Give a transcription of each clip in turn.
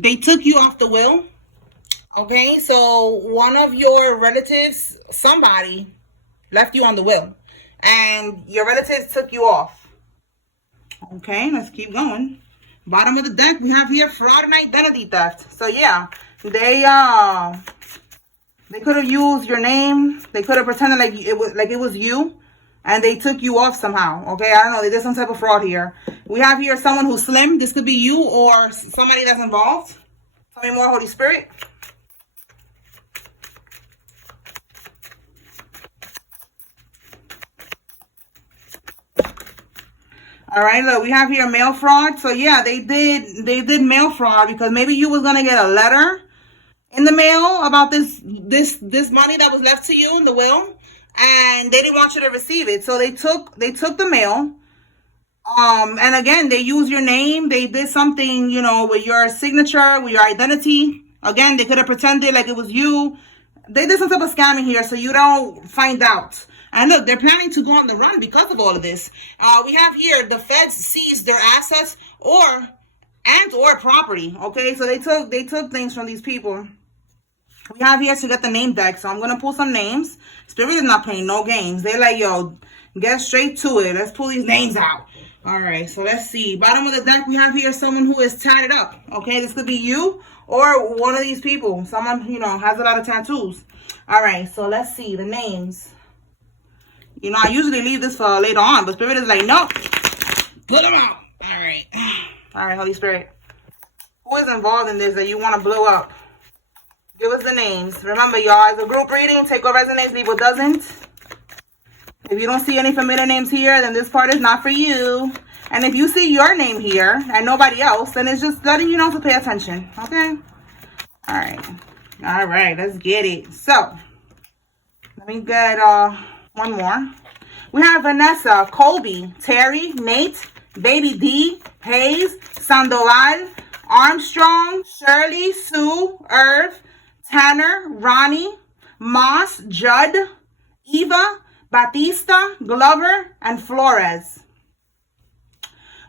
they took you off the will. Okay, so one of your relatives, somebody, left you on the will, and your relatives took you off. Okay, let's keep going. Bottom of the deck, we have here fraud and identity theft. So yeah, they could have used your name. They could have pretended like it was you, and they took you off somehow. Okay, I don't know. They did some type of fraud here. We have here someone who's slim. This could be you or somebody that's involved. Tell me more, Holy Spirit. All right, look, we have here mail fraud. So yeah, they did mail fraud because maybe you was gonna get a letter in the mail about this money that was left to you in the will, and they didn't want you to receive it. So they took the mail. And again, they used your name. They did something, you know, with your signature, with your identity. Again, they could have pretended like it was you. They did some type of scamming here, so you don't find out. And look, they're planning to go on the run because of all of this. We have here the feds seized their assets or property. Okay, so they took things from these people. We have here to get the name deck, so I'm gonna pull some names. Spirit is not playing no games. They're like, yo, get straight to it. Let's pull these names out. All right, so let's see. Bottom of the deck, we have here someone who is tatted up. Okay, this could be you or one of these people. Someone, you know, has a lot of tattoos. All right, so let's see the names. You know, I usually leave this for later on, but Spirit is like, no, put them out. All right. All right, Holy Spirit. Who is involved in this that you want to blow up? Give us the names. Remember, y'all, as a group reading, take what resonates, leave what doesn't. If you don't see any familiar names here, then this part is not for you. And if you see your name here and nobody else, then it's just letting you know to pay attention. Okay? All right. All right, let's get it. So, let me get one more. We have Vanessa, Colby, Terry, Nate, Baby D, Hayes, Sandoval, Armstrong, Shirley, Sue, Irv, Tanner, Ronnie, Moss, Judd, Eva, Batista, Glover, and Flores.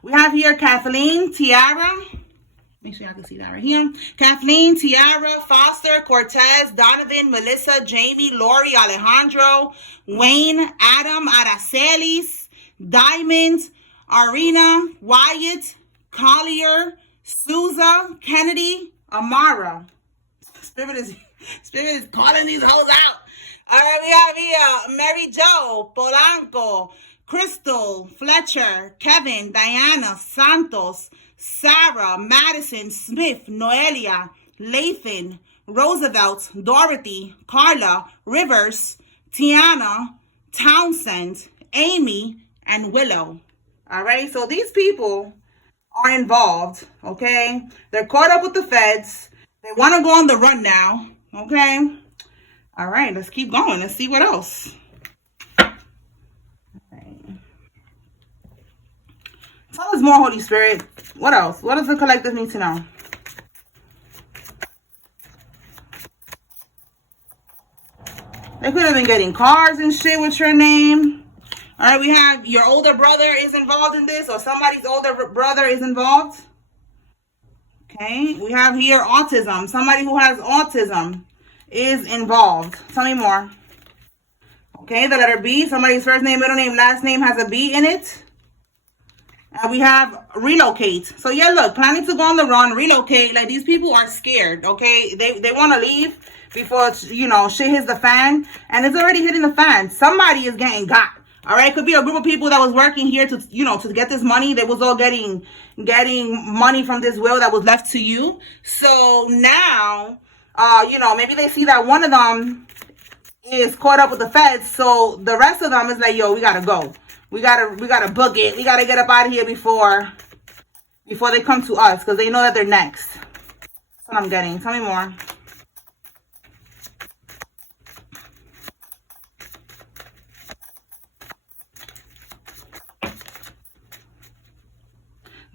We have here Kathleen, Tiara. Make sure y'all can see that right here. Kathleen, Tiara, Foster, Cortez, Donovan, Melissa, Jamie, Lori, Alejandro, Wayne, Adam, Aracelis, Diamond, Arena, Wyatt, Collier, Souza, Kennedy, Amara. Spirit is calling these hoes out. All right, we have here Mary Jo, Polanco, Crystal, Fletcher, Kevin, Diana, Santos, Sarah, Madison, Smith, Noelia, Lathan, Roosevelt, Dorothy, Carla, Rivers, Tiana, Townsend, Amy, and Willow. All right, so these people are involved, okay? They're caught up with the feds. They want to go on the run now, okay? All right, let's keep going. Let's see what else. All right. Tell us more, Holy Spirit. What else? What does the collective need to know? They could have been getting cars and shit with your name. All right, we have your older brother is involved in this, or somebody's older brother is involved. Okay, we have here autism. Somebody who has autism is involved. Tell me more. Okay, the letter B. Somebody's first name, middle name, last name has a B in it. And we have relocate. So yeah, look, planning to go on the run, relocate. Like, these people are scared, okay? They want to leave before, you know, shit hits the fan. And it's already hitting the fan. Somebody is getting got. All right, could be a group of people that was working here to, you know, to get this money. They was all getting money from this will that was left to you. So now, you know, maybe they see that one of them is caught up with the feds. So the rest of them is like, yo, we gotta go. We gotta book it. We gotta get up out of here before they come to us, because they know that they're next. That's what I'm getting. Tell me more.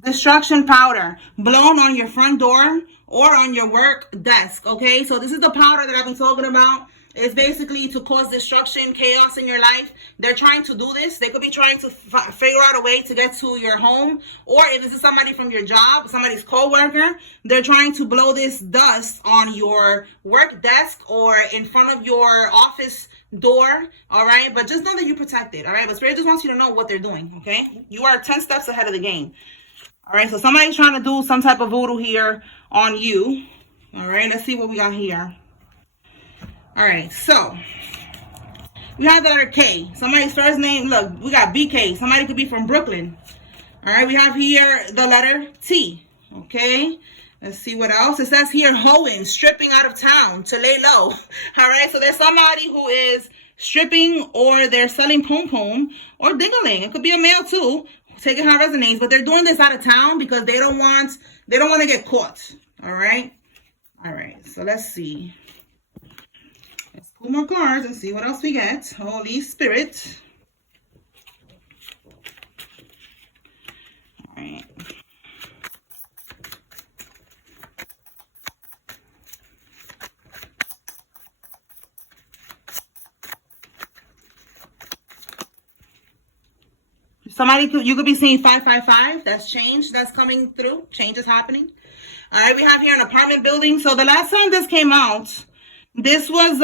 Destruction powder blown on your front door or on your work desk. Okay, so this is the powder that I've been talking about. It's basically to cause destruction, chaos in your life. They're trying to do this. They could be trying to figure out a way to get to your home. Or if this is somebody from your job, somebody's co-worker, they're trying to blow this dust on your work desk or in front of your office door. All right. But just know that you're protected. All right. But Spirit just wants you to know what they're doing. Okay. You are 10 steps ahead of the game. All right. So somebody's trying to do some type of voodoo here on you. All right. Let's see what we got here. All right, so we have the letter K. Somebody's first name, look, we got BK. Somebody could be from Brooklyn. All right, we have here the letter T. Okay, let's see what else. It says here, hoeing, stripping out of town to lay low. All right, so there's somebody who is stripping or they're selling pom-pom or dingling. It could be a male too. Take it how it resonates, but they're doing this out of town because they don't want to get caught. All right, so let's see. Let's pull more cards and see what else we get. Holy Spirit. All right. You could be seeing 555. That's change that's coming through. Change is happening. All right, we have here an apartment building. So the last time this came out, this was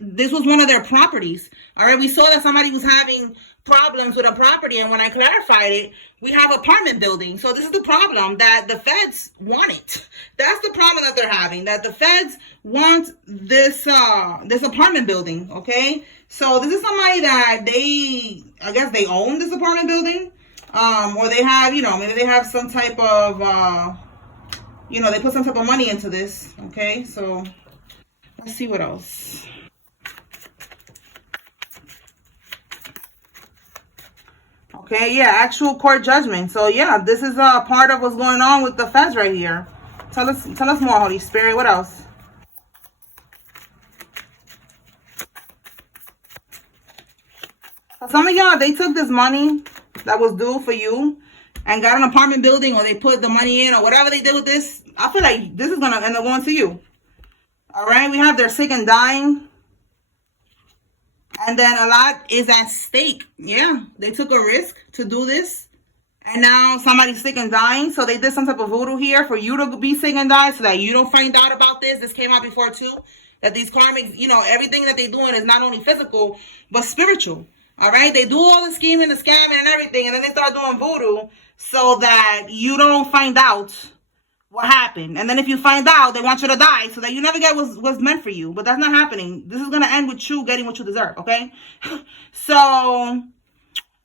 this was one of their properties. All right, we saw that somebody was having problems with a property, and when I clarified it, we have apartment building. So this is the problem that the feds want it. That's the problem that they're having, that the feds want this this apartment building. Okay, so this is somebody that I guess they own this apartment building, or they have, maybe they have some type of they put some type of money into this. Okay, so let's see what else. Okay, yeah, actual court judgment. So yeah, this is part of what's going on with the feds right here. Tell us more, Holy Spirit. What else? So some of y'all, they took this money that was due for you and got an apartment building, or they put the money in, or whatever they did with this. I feel like this is going to end up going to you. All right, we have they're sick and dying. And then a lot is at stake. Yeah, they took a risk to do this. And now somebody's sick and dying. So they did some type of voodoo here for you to be sick and die so that you don't find out about this. This came out before too. That these karmics, everything that they're doing is not only physical, but spiritual. All right, they do all the scheming, the scamming, and everything, and then they start doing voodoo so that you don't find out what happened. And then if you find out, they want you to die so that you never get what's meant for you. But that's not happening. This is going to end with you getting what you deserve, okay? So,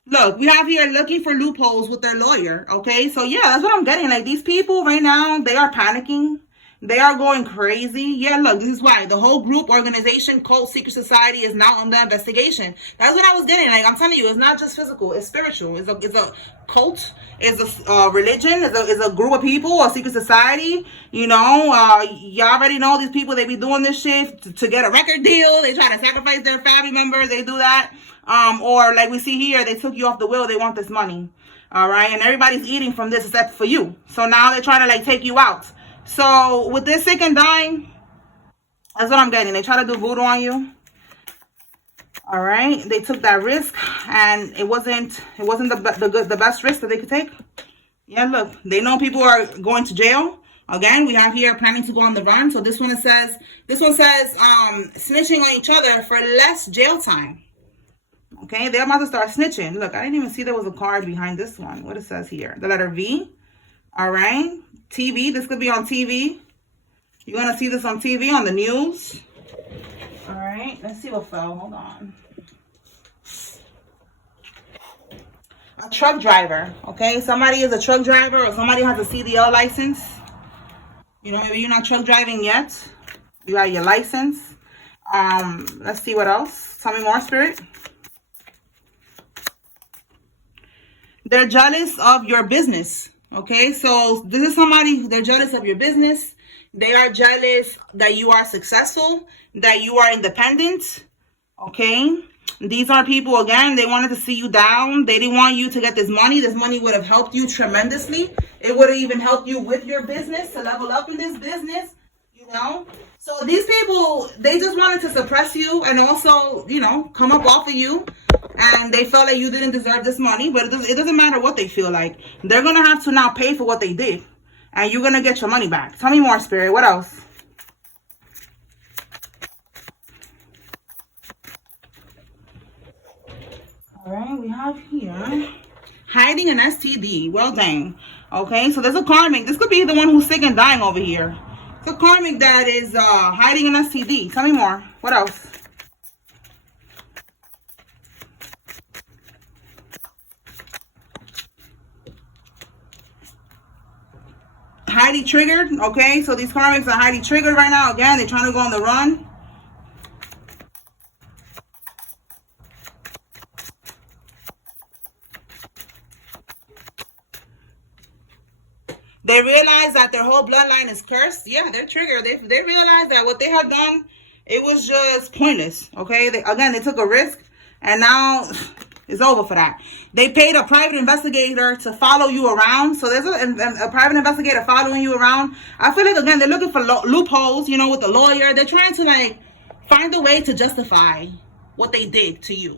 look, we have here looking for loopholes with their lawyer, okay? So, yeah, that's what I'm getting. Like, these people right now, they are panicking. They are going crazy. Yeah, look, this is why. The whole group, organization, cult, secret society is now under investigation. That's what I was getting. Like, I'm telling you, it's not just physical. It's spiritual. It's a cult. It's a religion. It's a group of people, a secret society. Y'all already know these people. They be doing this shit to get a record deal. They try to sacrifice their family members. They do that. Or like we see here, they took you off the will. They want this money. All right? And everybody's eating from this except for you. So now they're trying to, take you out. So with this sick and dying, that's what I'm getting. They try to do voodoo on you. All right, they took that risk, and it wasn't the best risk that they could take. Yeah, look, they know people are going to jail. Again, we have here planning to go on the run. So this one says snitching on each other for less jail time. Okay, they're about to start snitching. Look, I didn't even see there was a card behind this one. What it says here, the letter V. All right. TV, this could be on TV. You're going to see this on TV, on the news. All right, let's see what fell. Hold on. A truck driver, okay? Somebody is a truck driver, or somebody has a CDL license. Maybe you're not truck driving yet. You got your license. Let's see what else. Tell me more, Spirit. They're jealous of your business. Okay, so this is somebody, they're jealous of your business. They are jealous that you are successful, that you are independent. Okay, these are people, again, they wanted to see you down. They didn't want you to get this money. This money would have helped you tremendously. It would have even helped you with your business to level up in this business, So these people, they just wanted to suppress you and also, you know, come up off of you. And they felt like you didn't deserve this money. But it doesn't matter what they feel like. They're going to have to now pay for what they did. And you're going to get your money back. Tell me more, Spirit. What else? All right, we have here hiding an STD. Well, dang. Okay, so there's a karmic. This could be the one who's sick and dying over here. It's a karmic that is hiding an STD. Tell me more. What else? Highly triggered. Okay, so these karmics are highly triggered right now. Again, they're trying to go on the run. They realize that their whole bloodline is cursed. Yeah, they're triggered. They realize that what they have done, it was just pointless. Okay, they took a risk, and now it's over for that. They paid a private investigator to follow you around. So there's a private investigator following you around. I feel like, again, they're looking for loopholes, you know, with the lawyer. They're trying to, like, find a way to justify what they did to you.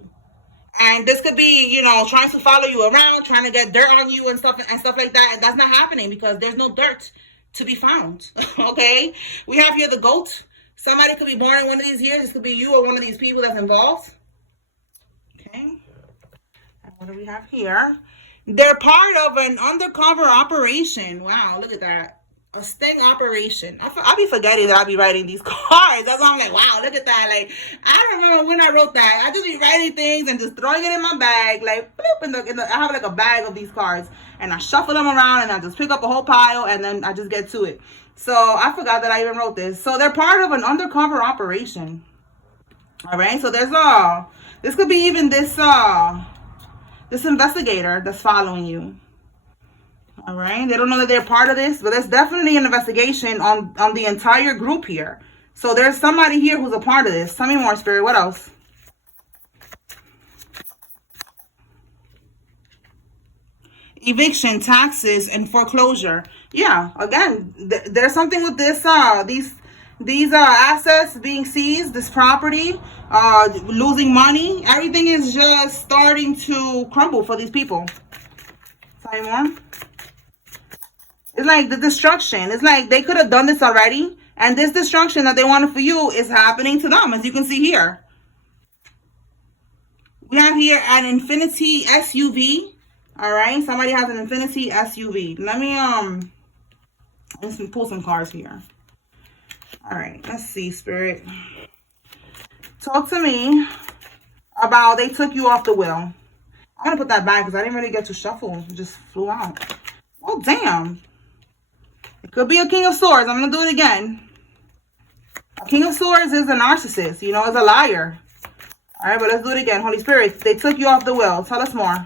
And this could be, you know, trying to follow you around, trying to get dirt on you and stuff like that. And that's not happening because there's no dirt to be found. Okay? We have here the goat. Somebody could be born in one of these years. This could be you or one of these people that's involved. Okay? And what do we have here? They're part of an undercover operation. Wow, look at that. A sting operation. I be forgetting that I be writing these cards. That's why I'm like, wow, look at that. Like, I don't remember when I wrote that. I just be writing things and just throwing it in my bag. Like, bloop, I have like a bag of these cards. And I shuffle them around and I just pick up a whole pile and then I just get to it. So I forgot that I even wrote this. So they're part of an undercover operation. All right. So there's this could be even this investigator that's following you. All right. They don't know that they're part of this, but there's definitely an investigation on the entire group here. So there's somebody here who's a part of this. Tell me more, Spirit. What else? Eviction, taxes, and foreclosure. Yeah. Again, there's something with this. These assets being seized, this property, losing money. Everything is just starting to crumble for these people. Tell me more. It's like the destruction. It's like they could have done this already. And this destruction that they wanted for you is happening to them, as you can see here. We have here an Infinity SUV. All right. Somebody has an Infinity SUV. Let me pull some cards here. All right. Let's see, Spirit. Talk to me about they took you off the wheel. I'm going to put that back because I didn't really get to shuffle. It just flew out. Oh, damn. It could be a King of Swords. I'm going to do it again. A King of Swords is a narcissist, you know, is a liar. All right, but let's do it again. Holy Spirit, they took you off the wheel. Tell us more.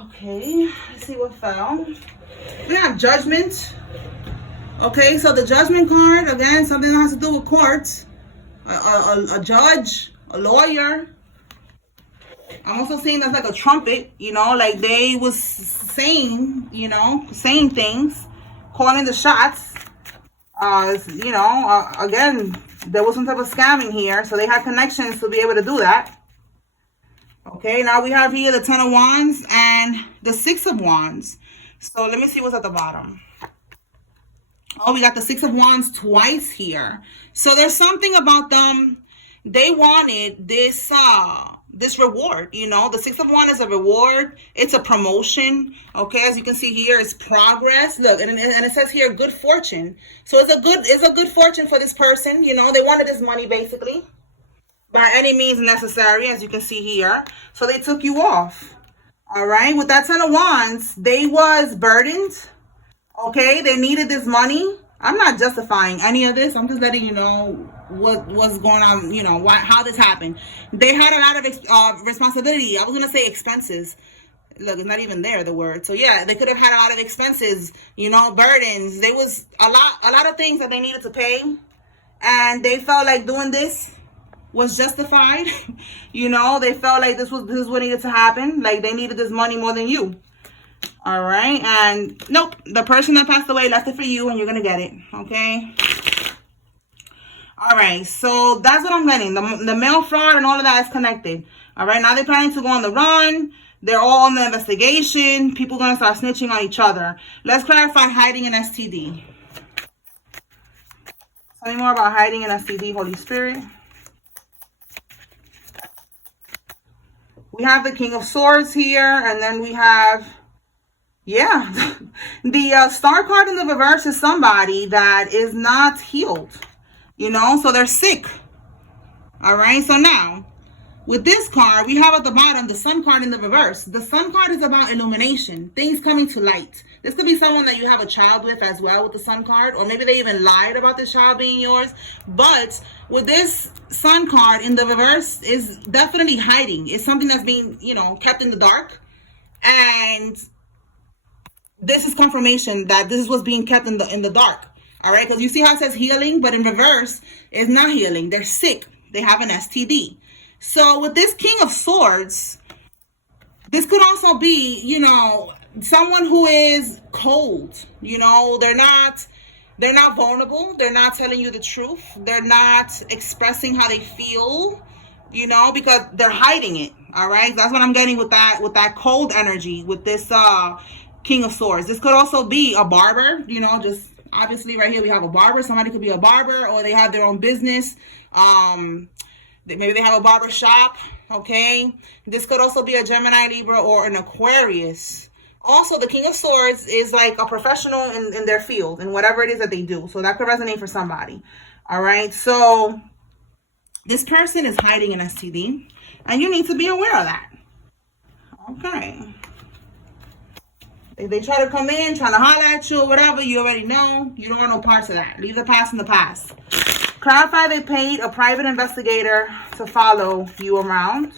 Okay, let's see what fell. We have Judgment. Okay, so the Judgment card, again, something that has to do with courts. A judge, a lawyer. I'm also seeing that's like a trumpet, you know, like they was saying, you know, saying things, calling the shots. You know, again, there was some type of scamming here, so they had connections to be able to do that. Okay, now we have here the Ten of Wands and the Six of Wands. So let me see what's at the bottom. Oh, we got the Six of Wands twice here. So there's something about them. They wanted this this reward, you know. The Six of Wands is a reward. It's a promotion. Okay, as you can see here, it's progress. Look, and it says here good fortune. So it's a good fortune for this person. You know, they wanted this money basically by any means necessary, as you can see here. So they took you off. All right, with that Ten of Wands, they was burdened. Okay, they needed this money. I'm not justifying any of this. I'm just letting you know what's going on, you know, how this happened. They had a lot of responsibility. I was going to say expenses. Look, it's not even there, the word. So, yeah, they could have had a lot of expenses, you know, burdens. There was a lot of things that they needed to pay. And they felt like doing this was justified. You know, they felt like this is what needed to happen. Like they needed this money more than you. All right, and nope, the person that passed away left it for you, and you're gonna get it. Okay. All right, so that's what I'm getting. The mail fraud and all of that is connected. All right, now they're planning to go on the run. They're all on the investigation. People are gonna start snitching on each other. Let's clarify hiding an STD. Tell me more about hiding an STD, Holy Spirit. We have the King of Swords here, and then we have, yeah, the Star card in the reverse is somebody that is not healed, you know, so they're sick. All right, so now, with this card, we have at the bottom the Sun card in the reverse. The Sun card is about illumination, things coming to light. This could be someone that you have a child with as well with the Sun card, or maybe they even lied about this child being yours. But with this Sun card in the reverse is definitely hiding. It's something that's being, you know, kept in the dark. And this is confirmation that this is what's being kept in the dark. All right, because you see how it says healing, but in reverse, it's not healing. They're sick. They have an STD. So with this King of Swords, this could also be, you know, someone who is cold. You know, they're not vulnerable. They're not telling you the truth. They're not expressing how they feel, you know, because they're hiding it. All right, that's what I'm getting with that cold energy with this King of Swords. This could also be a barber, you know, just obviously right here we have a barber. Somebody could be a barber, or they have their own business. Maybe they have a barber shop. Okay, this could also be a Gemini, Libra, or an Aquarius. Also, the King of Swords is like a professional in their field, in whatever it is that they do. So that could resonate for somebody. All right, so this person is hiding an STD, and you need to be aware of that. Okay. If they try to come in, trying to holler at you or whatever, you already know. You don't want no parts of that. Leave the past in the past. Clarify they paid a private investigator to follow you around.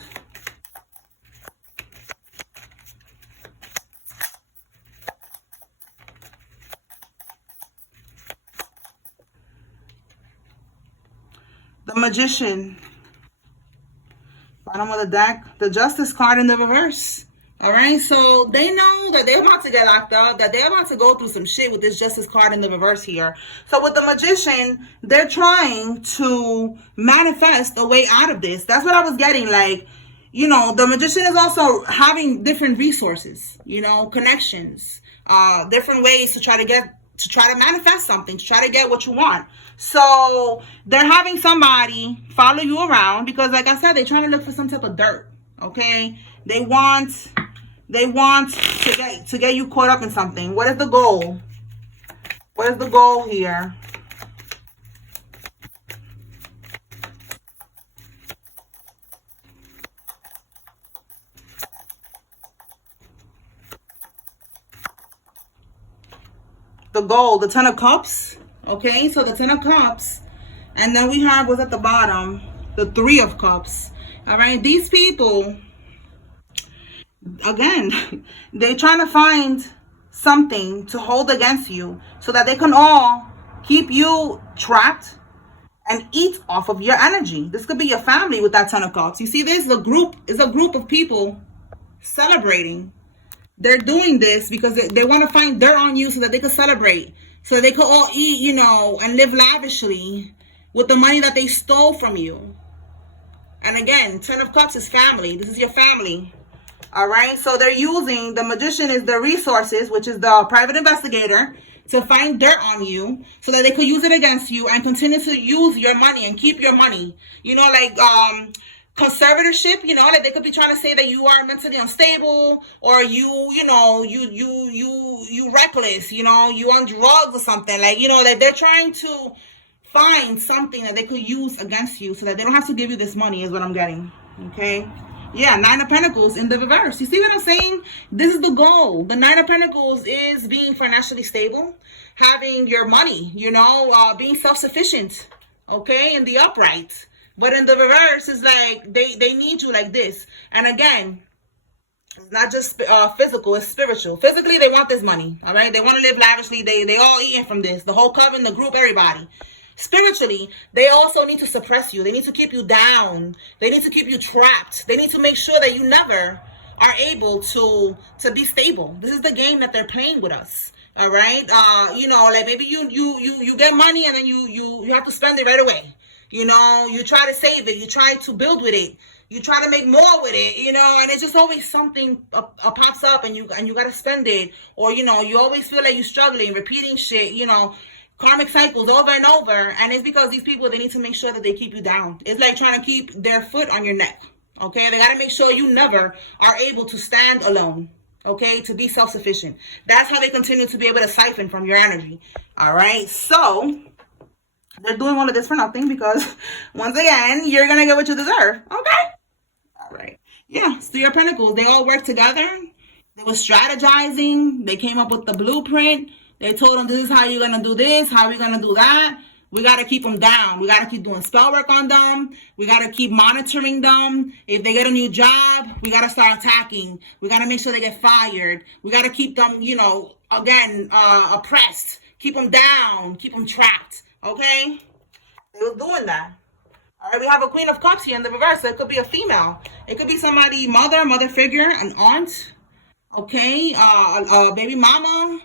The Magician. Bottom of the deck. The Justice card in the reverse. All right, so they know that they're about to get locked up, that they're about to go through some shit with this Justice card in the reverse here. So with the Magician, they're trying to manifest a way out of this. That's what I was getting. Like, you know, the Magician is also having different resources, you know, connections, different ways to try to manifest something, to try to get what you want. So they're having somebody follow you around because, like I said, they're trying to look for some type of dirt. Okay, they want to get you caught up in something. What is the goal? What is the goal here? The goal, the Ten of Cups. Okay, so the Ten of Cups, and then we have what's at the bottom, the Three of Cups. All right, these people, again, they're trying to find something to hold against you so that they can all keep you trapped and eat off of your energy. This could be your family with that Ten of Cups. You see, there's a group of people celebrating. They're doing this because they want to find dirt on you so that they can celebrate, so that they could all eat, you know, and live lavishly with the money that they stole from you. And again, Ten of Cups is family. This is your family. All right, so they're using, the Magician is the resources, which is the private investigator, to find dirt on you so that they could use it against you and continue to use your money and keep your money. You know, like conservatorship, you know, like they could be trying to say that you are mentally unstable, or you reckless, you know, you on drugs or something. Like, you know, that they're trying to find something that they could use against you so that they don't have to give you this money is what I'm getting. Okay. Yeah, Nine of Pentacles in the reverse. You see what I'm saying? This is the goal. The Nine of Pentacles is being financially stable, having your money, you know, being self-sufficient, okay, in the upright. But in the reverse, it's like they need you like this. And again, it's not just physical, it's spiritual. Physically, they want this money, all right? They want to live lavishly. They all eating from this. The whole coven, the group, everybody. Spiritually, they also need to suppress you. They need to keep you down. They need to keep you trapped. They need to make sure that you never are able to be stable. This is the game that they're playing with us. All right. Like maybe you get money and then you have to spend it right away. You try to save it. You try to build with it. You try to make more with it, and it's just always something pops up and you got to spend it. Or, you always feel like you're struggling, repeating shit, karmic cycles over and over. And it's because these people, they need to make sure that they keep you down. It's like trying to keep their foot on your neck. Okay. They got to make sure you never are able to stand alone. Okay. To be self-sufficient. That's how they continue to be able to siphon from your energy. All right. So they're doing all of this for nothing because once again, you're going to get what you deserve. Okay. All right. Yeah. So your Pentacles, they all work together. They were strategizing. They came up with the blueprint. They told them, this is how you're going to do this. How are we going to do that? We got to keep them down. We got to keep doing spell work on them. We got to keep monitoring them. If they get a new job, we got to start attacking. We got to make sure they get fired. We got to keep them, oppressed. Keep them down. Keep them trapped. Okay? They were doing that. All right, we have a Queen of Cups here in the reverse. So it could be a female. It could be somebody, mother figure, an aunt. Okay? A baby mama.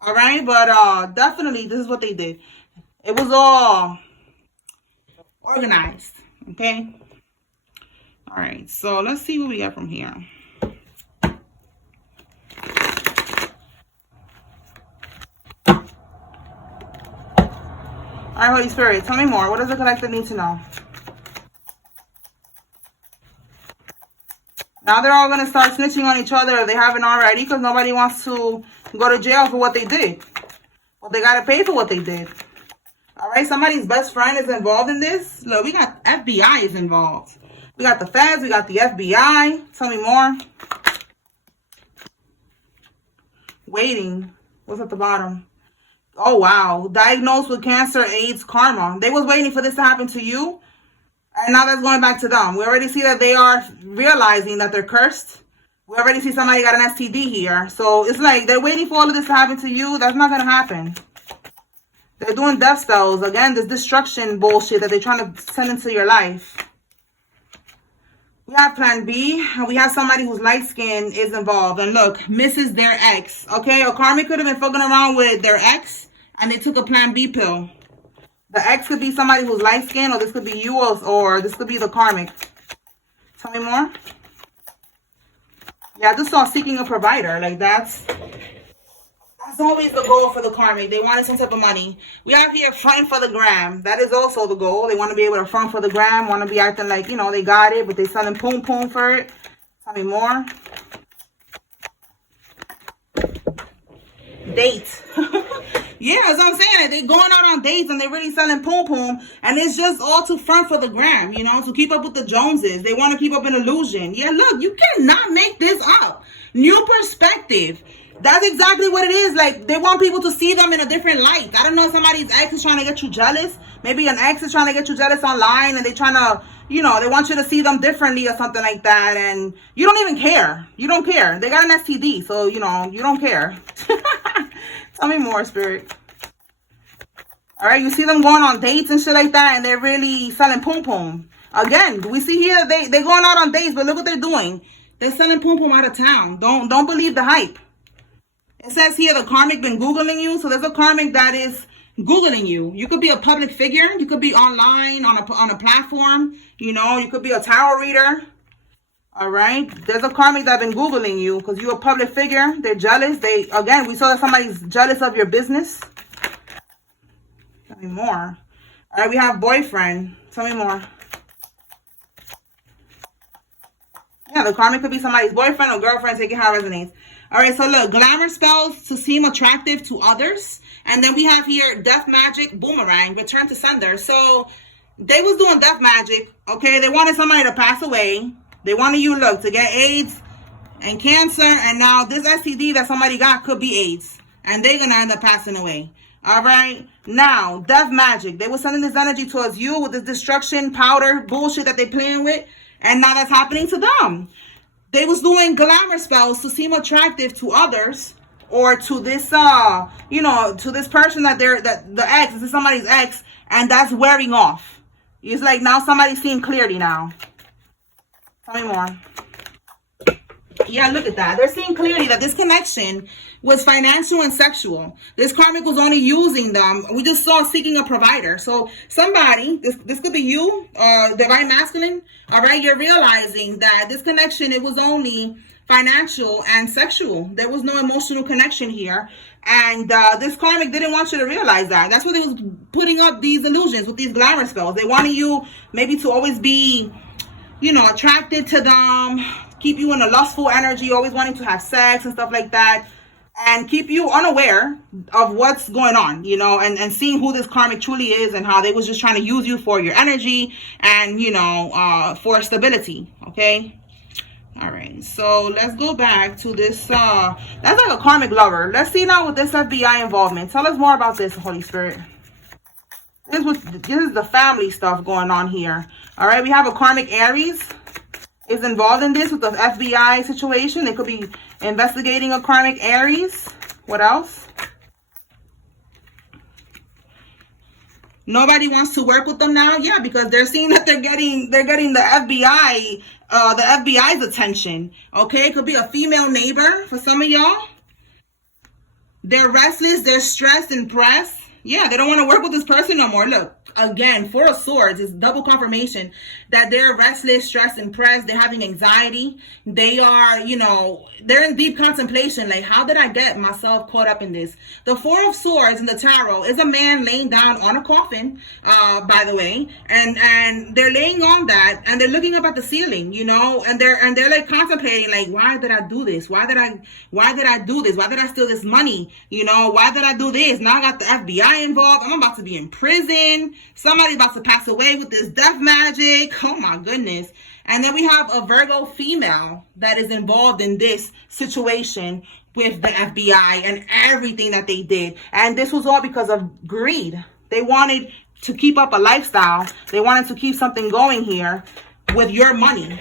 All right? But definitely, this is what they did. It was all organized. Okay? All right, so let's see what we got from here. All right, Holy Spirit, tell me more. What does the collective need to know? Now they're all going to start snitching on each other if they haven't already because nobody wants to go to jail for what they did. But they got to pay for what they did. All right, somebody's best friend is involved in this. Look, we got FBI is involved. We got the feds. We got the FBI. Tell me more. Waiting. What's at the bottom? Oh, wow. Diagnosed with cancer, AIDS, karma. They was waiting for this to happen to you. And now that's going back to them. We already see that they are realizing that they're cursed. We already see somebody got an STD here. So it's like they're waiting for all of this to happen to you. That's not going to happen. They're doing death spells. Again, this destruction bullshit that they're trying to send into your life. We have plan B. And we have somebody who's light-skinned is involved. And look, misses their ex. Okay, a karmic could have been fucking around with their ex. And they took a plan B pill. The ex could be somebody who's light-skinned. Or this could be you. Or this could be the karmic. Tell me more. Yeah, I just saw seeking a provider. Like that's always the goal for the karmic. They wanted some type of money. We have here fronting for the gram. That is also the goal. They want to be able to front for the gram. Want to be acting like, they got it. But they selling poom poom for it. Tell me more. Dates. Yeah, that's what I'm saying. They're going out on dates and they're really selling poom poom. And it's just all to front for the gram, to keep up with the Joneses. They want to keep up an illusion. Yeah, look, you cannot make this up. New perspective. That's exactly what it is. Like, they want people to see them in a different light. I don't know if somebody's ex is trying to get you jealous. Maybe an ex is trying to get you jealous online and they're trying to, they want you to see them differently or something like that. And you don't even care. You don't care. They got an STD, so, you don't care. Tell me more, Spirit. All right, you see them going on dates and shit like that, and they're really selling poom poom. Again, we see here they're going out on dates, but look what they're doing. They're selling poom poom out of town. Don't believe the hype. It says here the karmic been Googling you. So there's a karmic that is Googling you. You could be a public figure. You could be online on a platform. You could be a tarot reader. All right. There's a karmic that been Googling you because you're a public figure. They're jealous. Again, we saw that somebody's jealous of your business. Tell me more. All right. We have boyfriend. Tell me more. Yeah, the karmic could be somebody's boyfriend or girlfriend, taking how it resonates. All right, so look, glamour spells to seem attractive to others. And then we have here death magic, boomerang, return to sender. So they was doing death magic, okay? They wanted somebody to pass away. They wanted you, look, to get AIDS and cancer. And now this STD that somebody got could be AIDS. And they're going to end up passing away. All right? Now, death magic. They were sending this energy towards you with this destruction powder bullshit that they're playing with. And now that's happening to them. They was doing glamour spells to seem attractive to others. or to this you know, to this person that the ex, this is somebody's ex, and that's wearing off. It's like now somebody's seeing clearly now. Tell me more. Yeah, look at that. They're seeing clearly that this connection was financial and sexual. This karmic was only using them. We just saw seeking a provider. So somebody, this could be you, divine masculine, all right? You're realizing that this connection, it was only financial and sexual. There was no emotional connection here. And this karmic didn't want you to realize that. That's why they was putting up these illusions with these glamour spells. They wanted you maybe to always be, you know, attracted to them, keep you in a lustful energy, always wanting to have sex and stuff like that, and keep you unaware of what's going on, you know, and seeing who this karmic truly is and how they was just trying to use you for your energy and, you know, for stability, okay? All right, so let's go back to this. That's like a karmic lover. Let's see now with this FBI involvement. Tell us more about this, Holy Spirit. This is the family stuff going on here. All right, we have a karmic Aries is involved in this with the FBI situation. They could be investigating a karmic Aries. What else? Nobody wants to work with them now. Yeah, because they're seeing that they're getting the FBI's attention. Okay, it could be a female neighbor for some of y'all. They're restless, they're stressed and pressed. Yeah, they don't want to work with this person no more. Look, again, Four of Swords is double confirmation that they're restless, stressed, and pressed. They're having anxiety. They are, you know, they're in deep contemplation. Like, how did I get myself caught up in this? The Four of Swords in the tarot is a man laying down on a coffin, by the way, and they're laying on that, and they're looking up at the ceiling, you know, and they're like contemplating, like, why did I do this? Why did I do this? Why did I steal this money? You know, why did I do this? Now I got the FBI involved. I'm about to be in prison. Somebody's about to pass away with this death magic. Oh my goodness. And then we have a Virgo female that is involved in this situation with the FBI and everything that they did. And this was all because of greed. They wanted to keep up a lifestyle. They wanted to keep something going here with your money.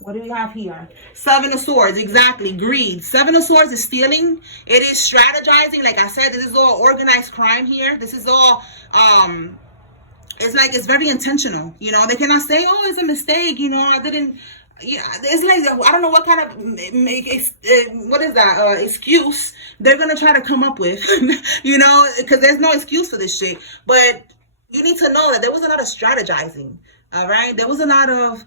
What do we have here? Seven of Swords, exactly, greed. Seven of Swords is stealing. It is strategizing. Like I said, this is all organized crime here. This is all, it's like, it's very intentional. You know, they cannot say, oh, it's a mistake. You know, I didn't, yeah, it's like, I don't know what kind of, what is that, excuse they're going to try to come up with, you know, because there's no excuse for this shit. But you need to know that there was a lot of strategizing. All right. There was a lot of,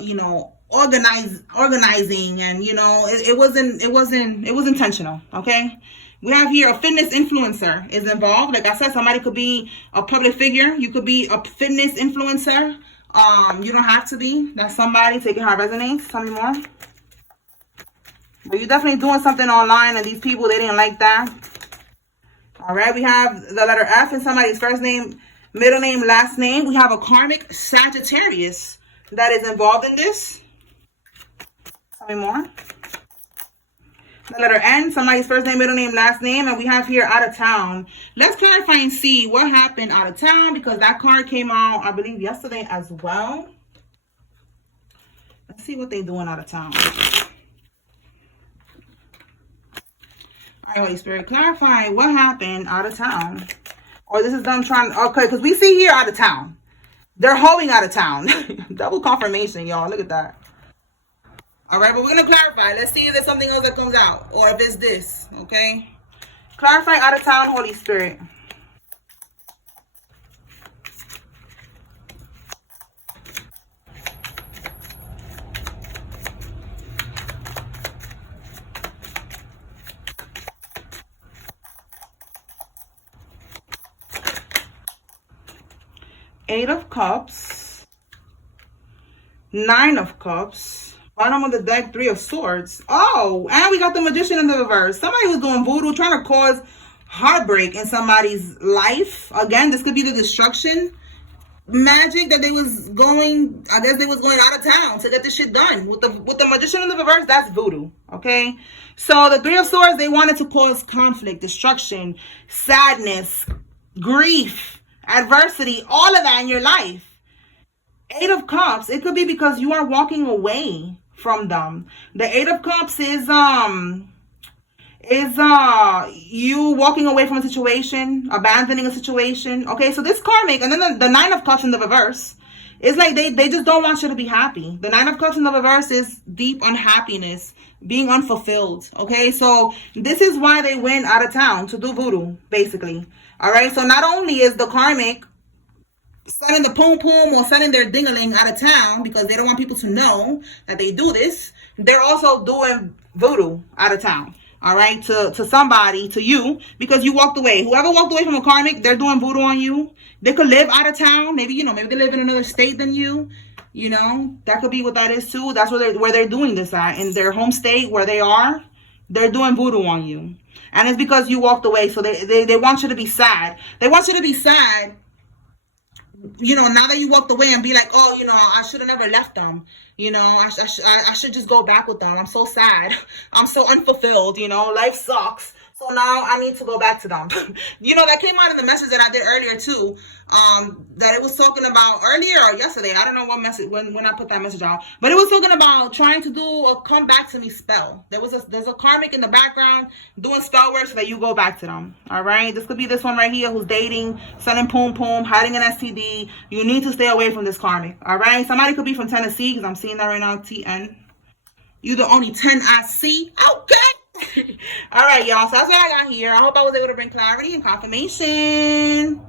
you know, organizing, and, you know, it was intentional. Okay. We have here a fitness influencer is involved. Like I said, somebody could be a public figure. You could be a fitness influencer. You don't have to be. That's somebody. Taking how it resonates. Tell me more. But you're definitely doing something online, and these people, they didn't like that. All right. We have the letter F in somebody's first name, middle name, last name. We have a karmic Sagittarius that is involved in this. Tell me more. The letter N, somebody's first name, middle name, last name. And we have here out of town. Let's clarify and see what happened out of town, because that card came out, I believe, yesterday as well. Let's see what they're doing out of town. All right, Holy Spirit, clarify what happened out of town. Or this is them trying, okay, because we see here out of town. They're hoeing out of town. Double confirmation, y'all. Look at that. All right, but we're going to clarify. Let's see if there's something else that comes out, or if it's this, okay? Clarify out of town, Holy Spirit. Eight of Cups, Nine of Cups, bottom of the deck, Three of Swords. Oh, and we got the Magician in the reverse. Somebody was doing voodoo, trying to cause heartbreak in somebody's life. Again, this could be the destruction magic that they was going, I guess they was going out of town to get this shit done. With the Magician in the reverse, that's voodoo, okay? So the Three of Swords, they wanted to cause conflict, destruction, sadness, grief, adversity, all of that in your life. Eight of Cups, it could be because you are walking away from them. The Eight of Cups is is you walking away from a situation, abandoning a situation. Okay, so this karmic, and then the Nine of Cups in the reverse. It's like they just don't want you to be happy. The Nine of Cups in the reverse is deep unhappiness, being unfulfilled. Okay, so this is why they went out of town to do voodoo, basically. All right, so not only is the karmic sending the poom poom or sending their dingaling out of town because they don't want people to know that they do this, they're also doing voodoo out of town. All right, to somebody, to you, because you walked away. Whoever walked away from a karmic, they're doing voodoo on you. They could live out of town. Maybe, maybe they live in another state than you. That could be what that is too. That's where they're doing this at. In their home state where they are, they're doing voodoo on you. And it's because you walked away. So they want you to be sad. They want you to be sad, now that you walked away, and be like, oh, I should have never left them. I should just go back with them. I'm so sad. I'm so unfulfilled. Life sucks. So now I need to go back to them. That came out in the message that I did earlier too. That it was talking about earlier or yesterday. I don't know what message when I put that message out, but it was talking about trying to do a come back to me spell. There's a karmic in the background doing spell work so that you go back to them. All right, this could be this one right here who's dating, sending poom poom, hiding an STD. You need to stay away from this karmic. All right, somebody could be from Tennessee because I'm seeing that right now. TN. You the only 10 I see. Okay. All right, y'all. So that's what I got here. I hope I was able to bring clarity and confirmation.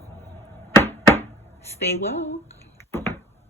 Stay woke.